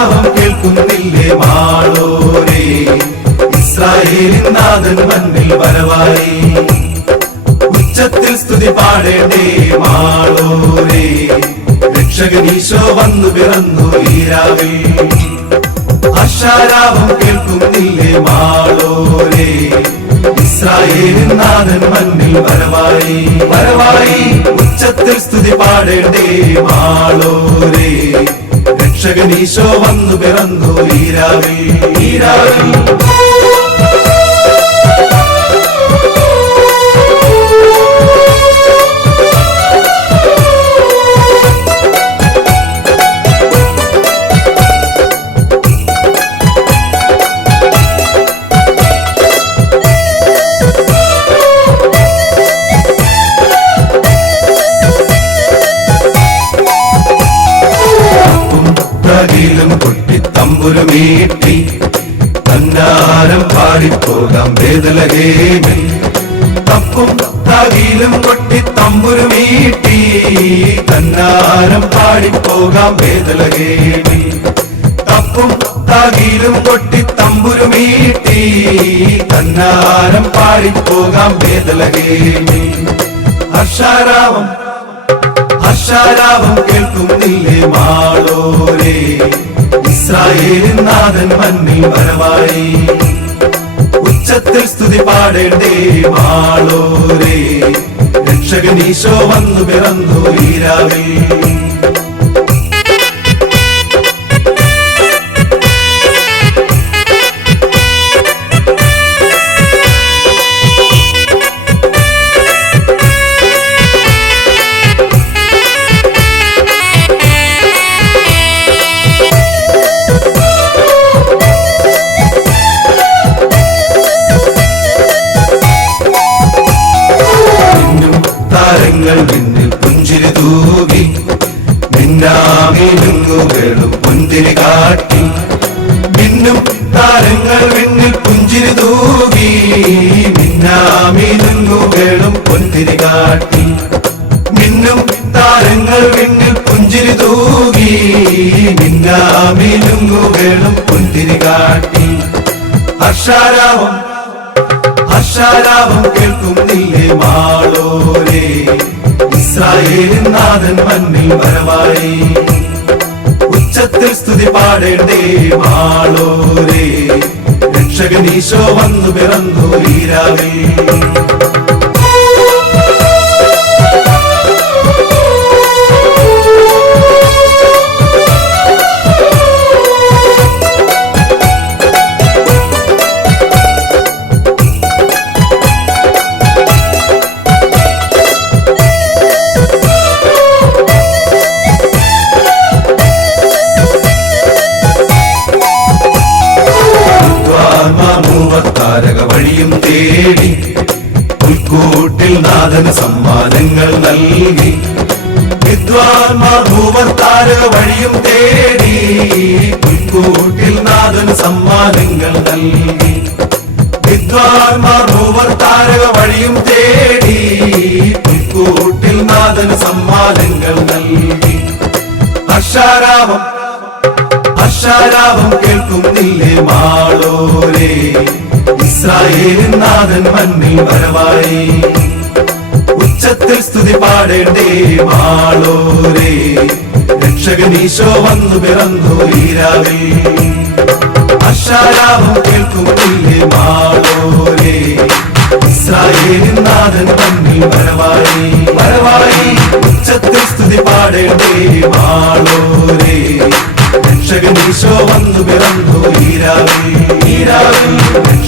നാദം കേൾക്കുന്നില്ലേ വാളോരേ ഇസ്രായേലിൻ നാഥൻ മണ്ണിൽ വരവായി. ഉച്ചത്തിൽ സ്തുതി പാടേണ്ടേ വാളോരേ രക്ഷകനീശോ വന്നു പിറന്നു ഈരാവിൽ അക്ഷാരാപം കേൾക്കുന്നില്ലേ വാളോരേ ഇസ്രായേലിൻ നാഥൻ മണ്ണിൽ വരവായി. വരവായി. ഉച്ചത്തിൽ സ്തുതി പാടേണ്ടേ മാളോരേ? രക്ഷകനീശോ വന്നു പിറന്നു ഈരാവിൽ ഈരാവിൽ. തമ്പുരുമീട്ടി തന്നാരം പാടിപ്പോകാം വേദലകേമിൽ തപ്പും തകിലും കൊട്ടി തമ്പുരുമീട്ടി തന്നാരം പാടിപ്പോകാം വേദലകേമിൽ തപ്പും തകിലും കൊട്ടി തമ്പുരുമീട്ടി തന്നാരം പാടിപ്പോകാം വേദലകേമിൽ ഹർഷാരാവം ഹർഷാരാവം കേൾക്കുന്നില്ലേ മാളോരേ ഇസ്രായേലിൻ നാഥൻ മണ്ണിൽ വരവായി. ഉച്ചത്തിൽ സ്തുതി പാടേണ്ടേ മാളോരേ. രക്ഷകനീശോ വന്നു പിറന്നു ഈരാവിൽ മിന്നാമിനുങ്ങുകളും പുന്തിരി കാട്ടി മിന്നും താരങ്ങൾ മിന്നിൽ പുഞ്ചിരി തൂകി. മിന്നാമിനുങ്ങുകളും പൊന്തിരി കാട്ടി മിന്നും താരങ്ങൾ മിന്നിൽ പുഞ്ചിരി തൂകി. മിന്നാമിനുങ്ങുകളും പുന്തിരി കാട്ടി ഹർഷാരാവം ഹർഷാരാവം കേൾക്കുന്നില്ലേ മാളോരേ ഇസ്രായേലിൻ നാഥൻ മണ്ണിൽ വരവായി. ഉച്ചത്തിൽ സ്തുതി പാടേണ്ടേ മാളോരേ. രക്ഷകനീശോ വന്നു പിറന്നു ഈരാവിൽ നാഥന് സമ്മാനങ്ങൾ നൽകി. വിദ്വാൻമാർ ഭൂവർത്താര വഴിയും തേടി. മുൻകൂട്ടിൽ നാഥന് സമ്മാനങ്ങൾ നൽകി. വിദ്വാൻമാർ ഭൂവർത്താര വഴിയും തേടി. മുൻകൂട്ടിൽ നാഥന് സമ്മാനങ്ങൾ നൽകി. അക്ഷാരാമം അക്ഷാരാമം കേൾക്കുന്നില്ലേ മാളോരേ. ഇസ്രായേലിൻ നാഥൻ മണ്ണിൽ വരവായി. ഉച്ചത്തിൽ സ്തുതി പാടേണ്ടേ മാളോരേ. രക്ഷകനീശോ വന്നു പിറന്നു ഈരാവിൽ ഹർഷാരാവം കേൾക്കുന്നില്ലേ മാളോരേ. ഇസ്രായേലിൻ നാഥൻ തമ്മിൽ വരവായി. വരവായി. ഉച്ചത്തിൽ സ്തുതി പാടേണ്ടേ മാളോരേ. രക്ഷകനീശോ വന്നു പിറന്നു ഈരാവിൽ ഈരാവിൽ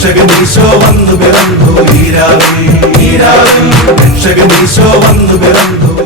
രക്ഷകനീശോ വന്നു പിറന്നു ഈരാവിൽ ഈരാവിൽ രക്ഷകനീശോ വന്നു പിറന്നു.